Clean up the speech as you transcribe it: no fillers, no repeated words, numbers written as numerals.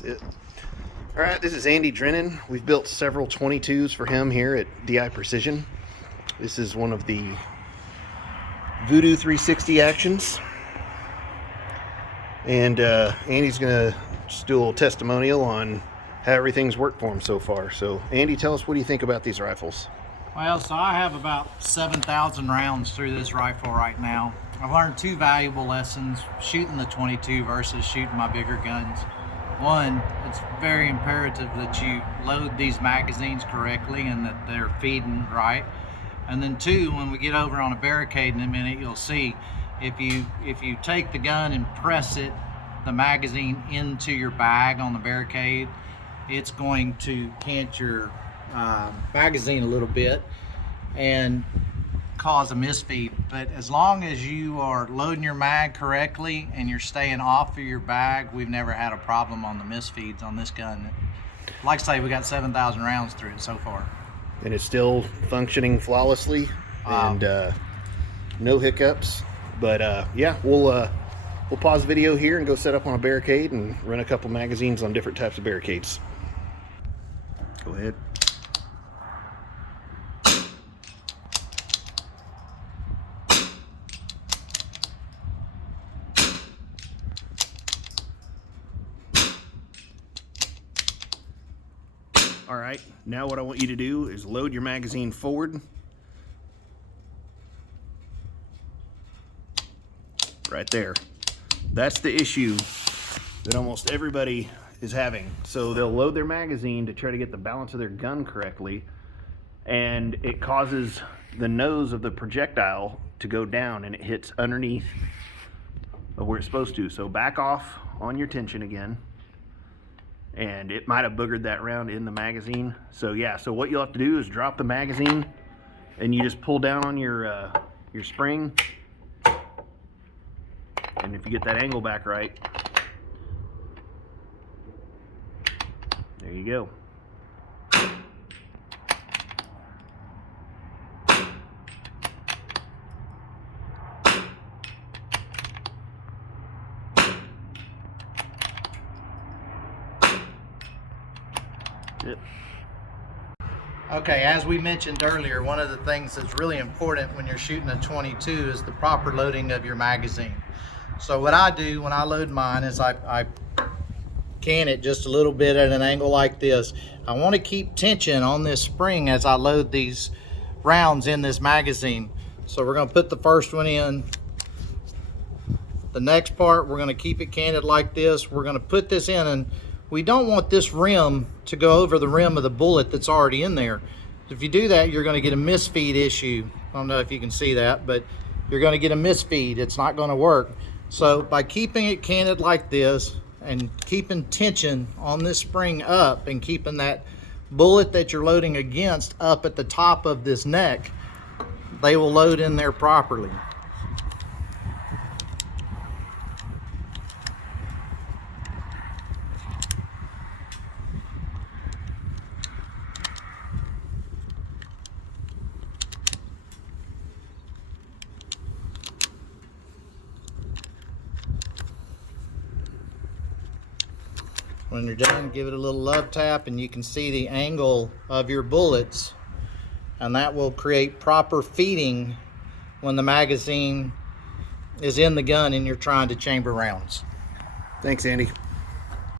That's it. All right, this is Andy Drennan. We've built several 22s for him here at DI Precision. This is one of the Vudoo 360 actions. And Andy's gonna just do a little testimonial on how everything's worked for him so far. So Andy, tell us, what do you think about these rifles? Well, so I have about 7,000 rounds through this rifle right now. I've learned two valuable lessons shooting the 22 versus shooting my bigger guns. One, it's very imperative that you load these magazines correctly and that they're feeding right. And then two, when we get over on a barricade in a minute, you'll see if you take the gun and press it, the magazine into your bag on the barricade, it's going to cant your magazine a little bit and cause a misfeed. But as long as you are loading your mag correctly and you're staying off of your bag, we've never had a problem on the misfeeds on this gun. Like I say, we got 7,000 rounds through it so far. And it's still functioning flawlessly and no hiccups. But yeah, we'll pause the video here and go set up on a barricade and run a couple magazines on different types of barricades. Go ahead. All right, now what I want you to do is load your magazine forward. Right there. That's the issue that almost everybody is having. So they'll load their magazine to try to get the balance of their gun correctly, and it causes the nose of the projectile to go down and it hits underneath of where it's supposed to. So back off on your tension again, and it might have boogered that round in the magazine. So yeah, so what you'll have to do is drop the magazine and you just pull down on your spring, and if you get that angle back right, there you go. Yep. Okay, as we mentioned earlier, one of the things that's really important when you're shooting a 22 is the proper loading of your magazine. So what I do when I load mine is I can it just a little bit at an angle like this. I want to keep tension on this spring as I load these rounds in this magazine. So we're going to put the first one in. The next part, we're going to keep it canted like this. We're going to put this in, and we don't want this rim to go over the rim of the bullet that's already in there. If you do that, you're going to get a misfeed issue. I don't know if you can see that, but you're going to get a misfeed. It's not going to work. So by keeping it canted like this and keeping tension on this spring up and keeping that bullet that you're loading against up at the top of this neck, they will load in there properly. When you're done, give it a little love tap and you can see the angle of your bullets, and that will create proper feeding when the magazine is in the gun and you're trying to chamber rounds. Thanks, Andy.